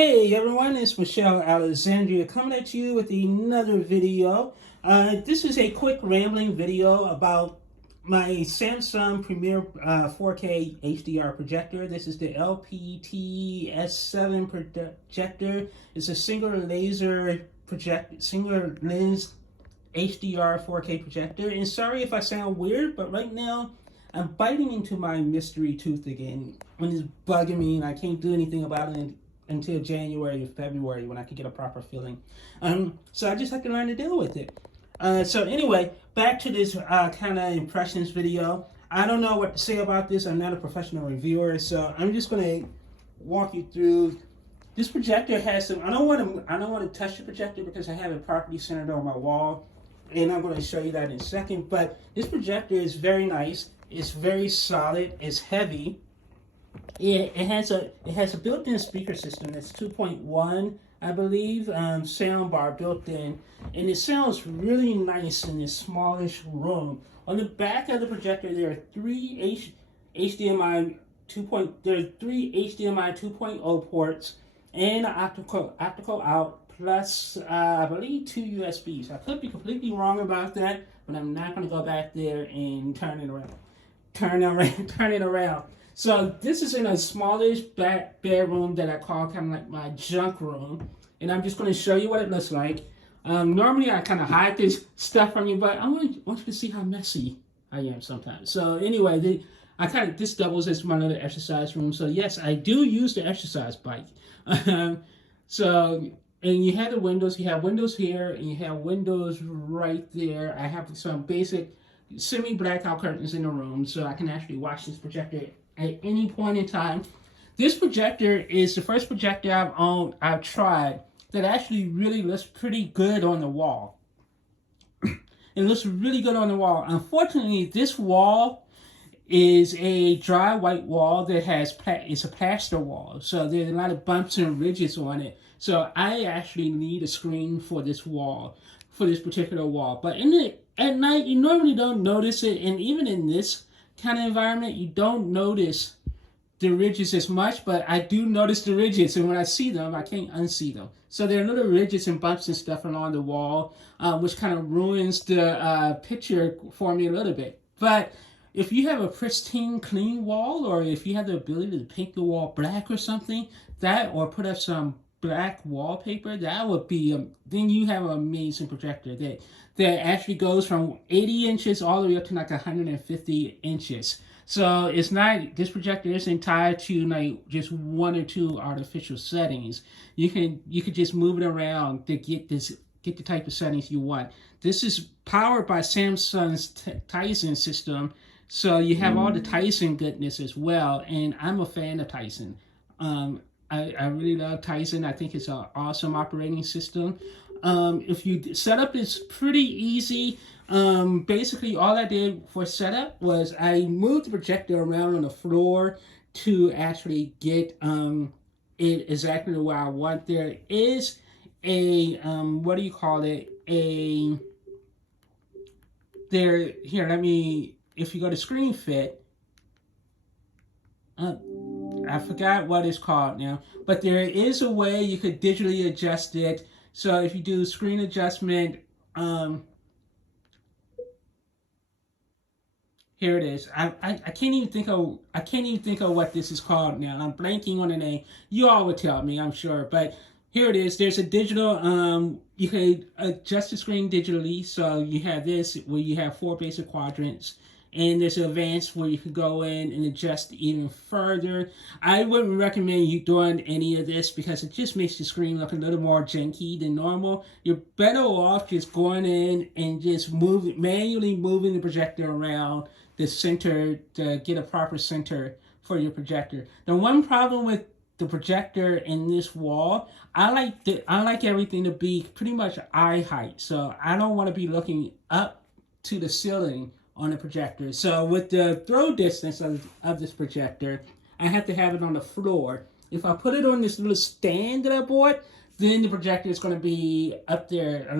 Hey everyone, it's Michelle Alexandria coming at you with another video. This is a quick rambling video about my Samsung Premier 4K HDR projector. This is the LPT S7 projector. It's a single lens HDR 4K projector. And sorry if I sound weird, but right now I'm biting into my mystery tooth again. When it's bugging me and I can't do anything about it until January or February when I can get a proper feeling. So I just have to learn to deal with it. So anyway, back to this kind of impressions video. I don't know what to say about this. I'm not a professional reviewer, so I'm just gonna walk you through. This projector has some. I don't want to touch the projector because I have it properly centered on my wall, and I'm going to show you that in a second. But this projector is very nice. It's very solid. It's heavy. It has a built-in speaker system that's 2.1, I believe, sound bar built in, and it sounds really nice in this smallish room. On the back of the projector, there are three HDMI 2.0 ports and an optical out plus I believe two USBs. I could be completely wrong about that, but I'm not going to go back there and turn it around. So this is in a smallish back bedroom that I call kind of like my junk room, and I'm just going to show you what it looks like. Normally I kind of hide this stuff from you, but I want you to see how messy I am sometimes. So anyway, this doubles as my little exercise room. So yes, I do use the exercise bike. So and you have the windows. You have windows here, and you have windows right there. I have some basic semi-blackout curtains in the room, so I can actually watch this projector at any point in time. This projector is the first projector I've tried that actually really looks pretty good on the wall. It looks really good on the wall. Unfortunately, this wall is a dry white wall that it's a plaster wall, so there's a lot of bumps and ridges on it. So I actually need a screen for this wall, for this particular wall. But at night, you normally don't notice it, and even in this kind of environment, you don't notice the ridges as much, but I do notice the ridges, and when I see them, I can't unsee them. So there are little ridges and bumps and stuff along the wall, which kind of ruins the picture for me a little bit. But if you have a pristine, clean wall, or if you have the ability to paint the wall black or something, or put up some black wallpaper, that would be, then you have an amazing projector that actually goes from 80 inches all the way up to like 150 inches. So it's not, this projector isn't tied to like just one or two artificial settings. You could just move it around to get the type of settings you want. This is powered by Samsung's Tizen system, so you have all the Tizen goodness as well, and I'm a fan of Tizen. I really love Tizen. I think it's an awesome operating system. If you setup is pretty easy. Basically all I did for setup was I moved the projector around on the floor to actually get it exactly where I want. There is a what do you call it? If you go to screen fit, I forgot what it's called now, but there is a way you could digitally adjust it. So if you do screen adjustment, here it is. I can't even think of what this is called now. I'm blanking on the name. You all would tell me, I'm sure. But here it is. There's a digital. You can adjust the screen digitally. So you have this where you have 4 basic quadrants. And there's an advanced where you can go in and adjust even further. I wouldn't recommend you doing any of this because it just makes the screen look a little more janky than normal. You're better off just going in and just manually moving the projector around the center to get a proper center for your projector. The one problem with the projector in this wall, I like everything to be pretty much eye height. So I don't want to be looking up to the ceiling on the projector. So with the throw distance of this projector, I have to have it on the floor. If I put it on this little stand that I bought, then the projector is going to be up there a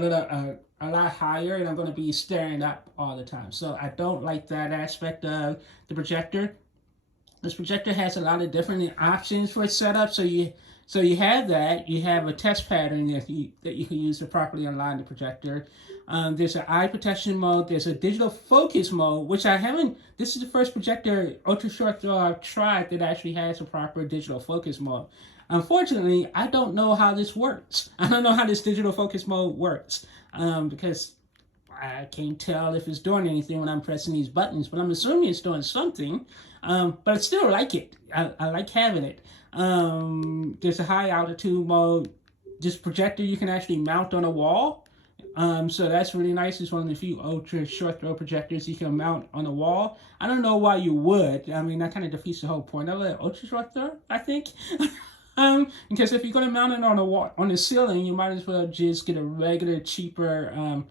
lot higher, and I'm going to be staring up all the time. So I don't like that aspect of the projector. This projector has a lot of different options for its setup. So you have that. You have a test pattern that you can use to properly align the projector. There's an eye protection mode. There's a digital focus mode, which I haven't. This is the first projector ultra short throw I've tried that actually has a proper digital focus mode. Unfortunately, I don't know how this works. I don't know how this digital focus mode works because I can't tell if it's doing anything when I'm pressing these buttons, but I'm assuming it's doing something. But I still like it. I like having it. There's a high altitude mode. This projector you can actually mount on a wall. So that's really nice. It's one of the few ultra short throw projectors you can mount on a wall. I don't know why you would. I mean, that kind of defeats the whole point of it. Ultra short throw, I think. Because if you're going to mount it on a wall, on the ceiling, you might as well just get a regular, cheaper,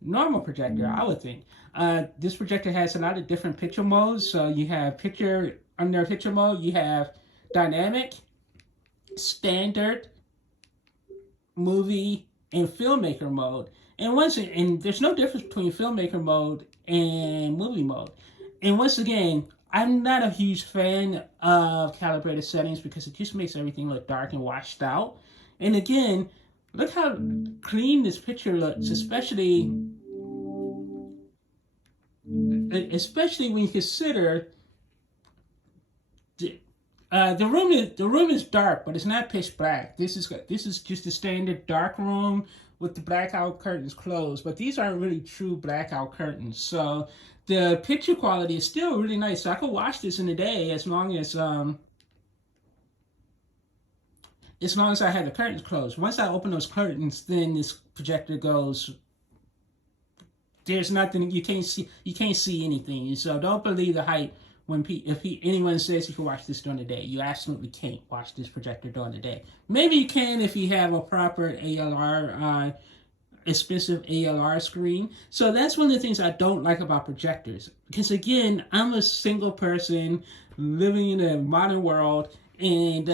normal projector, I would think. This projector has a lot of different picture modes. So you have under picture mode, you have dynamic, standard, movie, and filmmaker mode. And there's no difference between filmmaker mode and movie mode. And once again, I'm not a huge fan of calibrated settings because it just makes everything look dark and washed out. And again, look how clean this picture looks, especially when you consider the room is dark, but it's not pitch black. This is just a standard dark room with the blackout curtains closed, but these aren't really true blackout curtains. So the picture quality is still really nice. So I could watch this in a day as long as I had the curtains closed. Once I open those curtains, then this projector goes. There's nothing you can't see. You can't see anything. So don't believe the hype when anyone says you can watch this during the day. You absolutely can't watch this projector during the day. Maybe you can if you have a proper ALR, expensive ALR screen. So that's one of the things I don't like about projectors. Because again, I'm a single person living in a modern world, and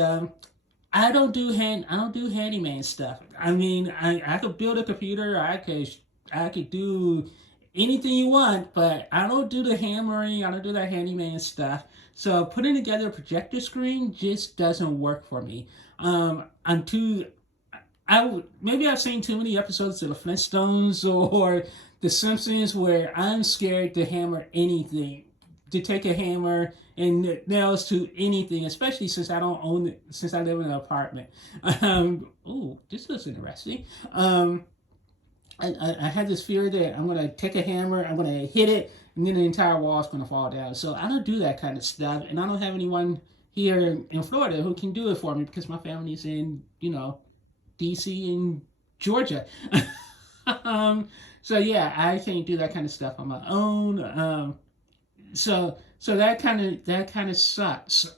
I don't do handyman stuff. I mean, I could build a computer. I could do anything you want, but I don't do the hammering. I don't do that handyman stuff. So putting together a projector screen just doesn't work for me. Maybe I've seen too many episodes of the Flintstones or The Simpsons where I'm scared to hammer anything, to take a hammer and nails to anything, especially since I don't own it, since I live in an apartment. This looks interesting. I had this fear that I'm going to take a hammer, I'm going to hit it, and then the entire wall is going to fall down. So I don't do that kind of stuff, and I don't have anyone here in Florida who can do it for me because my family's in, DC and Georgia. So yeah, I can't do that kind of stuff on my own. So that kind of sucks.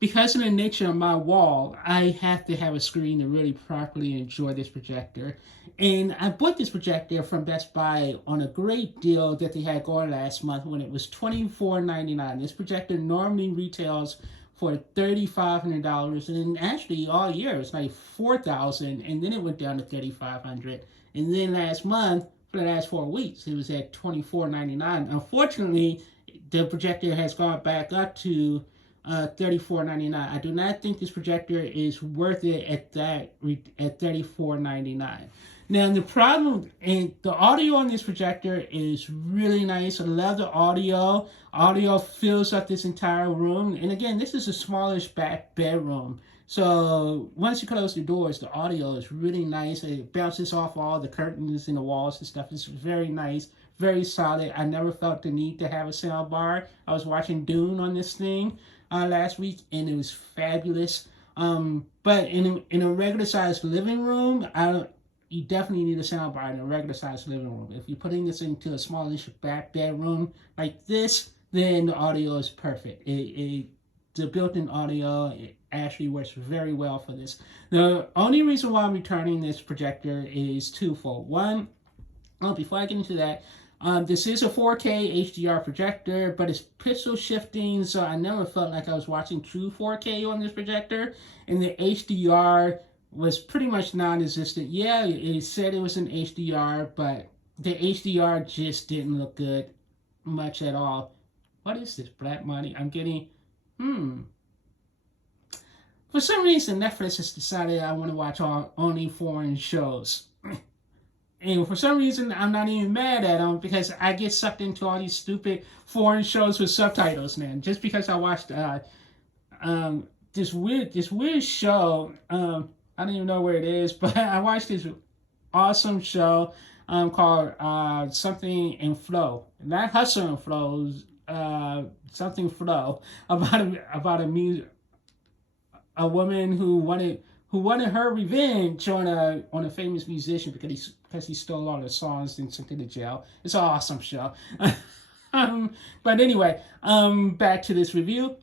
Because of the nature of my wall, I have to have a screen to really properly enjoy this projector. And I bought this projector from Best Buy on a great deal that they had going last month when it was $24.99. This projector normally retails for $3,500, and actually all year it was like $4,000, and then it went down to $3,500. And then last month, for the last 4 weeks, it was at $24.99. Unfortunately, the projector has gone back up to $34.99. I do not think this projector is worth it at $34.99. Now the problem, and the audio on this projector is really nice. I love the audio. Audio fills up this entire room. And again, this is a smallish back bedroom. So once you close the doors, the audio is really nice. It bounces off all the curtains and the walls and stuff. It's very nice, very solid. I never felt the need to have a sound bar. I was watching Dune on this thing last week, and it was fabulous. But in a regular sized living room, you definitely need a soundbar in a regular sized living room. If you're putting this into a smallish back bedroom like this, then the audio is perfect. The built-in audio, it actually works very well for this. The only reason why I'm returning this projector is twofold. One, before I get into that, this is a 4K HDR projector, but it's pixel shifting, so I never felt like I was watching true 4K on this projector. And the HDR was pretty much non-existent. Yeah, it said it was an HDR, but the HDR just didn't look good much at all. What is this? Black money? I'm getting, hmm. For some reason, Netflix has decided I want to watch only foreign shows. And for some reason, I'm not even mad at them because I get sucked into all these stupid foreign shows with subtitles, man. Just because I watched this weird show. I don't even know where it is, but I watched this awesome show called something in flow, not hustle and flows, something flow about a woman who wanted her revenge on a famous musician because he stole all the songs and sent him to jail. It's an awesome show. But anyway, back to this review.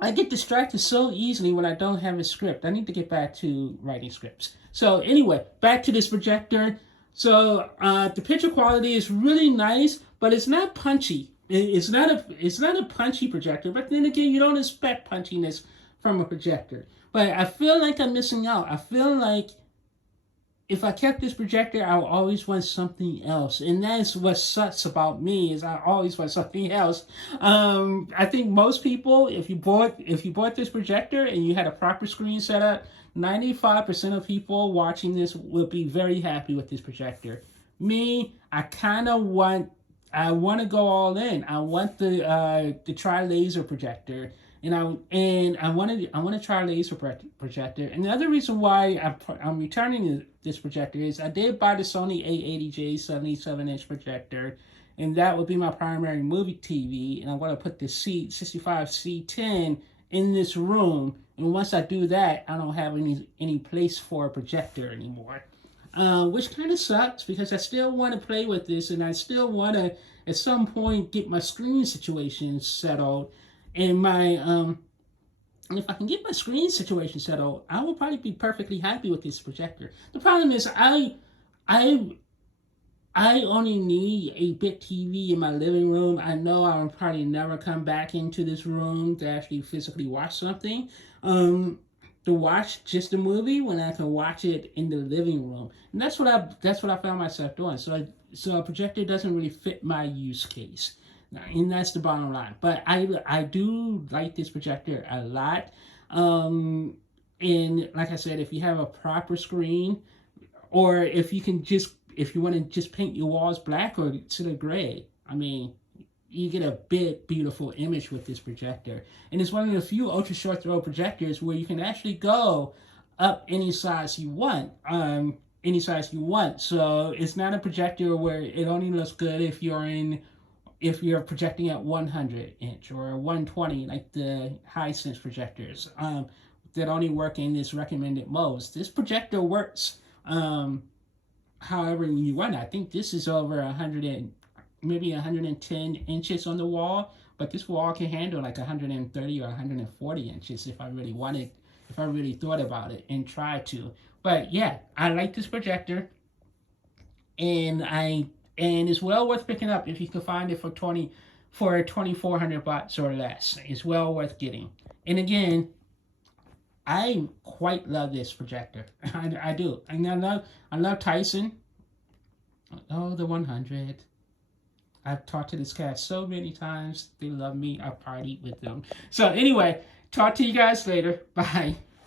I get distracted so easily when I don't have a script. I need to get back to writing scripts. So anyway, back to this projector. So the picture quality is really nice, but it's not punchy. It's not a punchy projector. But then again, you don't expect punchiness from a projector. But I feel like I'm missing out. I feel like if I kept this projector, I would always want something else, and that's what sucks about me is I always want something else. I think most people, if you bought this projector and you had a proper screen setup, 95% of people watching this will be very happy with this projector. Me, I want to go all in. I want the tri laser projector and I want to try a laser projector. And the other reason why I'm returning this projector is I did buy the Sony A80J 77-inch projector, and that would be my primary movie TV. And I want to put the C65C10 in this room. And once I do that, I don't have any place for a projector anymore. Which kind of sucks because I still want to play with this, and I still want to at some point get my screen situation settled. And if I can get my screen situation settled, I will probably be perfectly happy with this projector. The problem is I only need a big TV in my living room. I know I'll probably never come back into this room to actually physically watch something. To watch just a movie when I can watch it in the living room, and that's what I found myself doing. So a projector doesn't really fit my use case, and that's the bottom line. But I do like this projector a lot. And like I said, if you have a proper screen, or if you want to just paint your walls black or sort of gray, I mean, you get a big, beautiful image with this projector. And it's one of the few ultra short throw projectors where you can actually go up any size you want. So it's not a projector where it only looks good if you're projecting at 100-inch or 120, like the Hisense projectors that only work in this recommended modes. This projector works however you want it. I think this is over 110 inches on the wall, but this wall can handle like 130 or 140 inches if I really thought about it and tried to. But yeah, I like this projector, and it's well worth picking up if you can find it for 2,400 bucks or less. It's well worth getting. And again, I quite love this projector. I do. And I love Tyson. Oh, the 100. I've talked to this cast so many times. They love me. I partied with them. So anyway, talk to you guys later. Bye.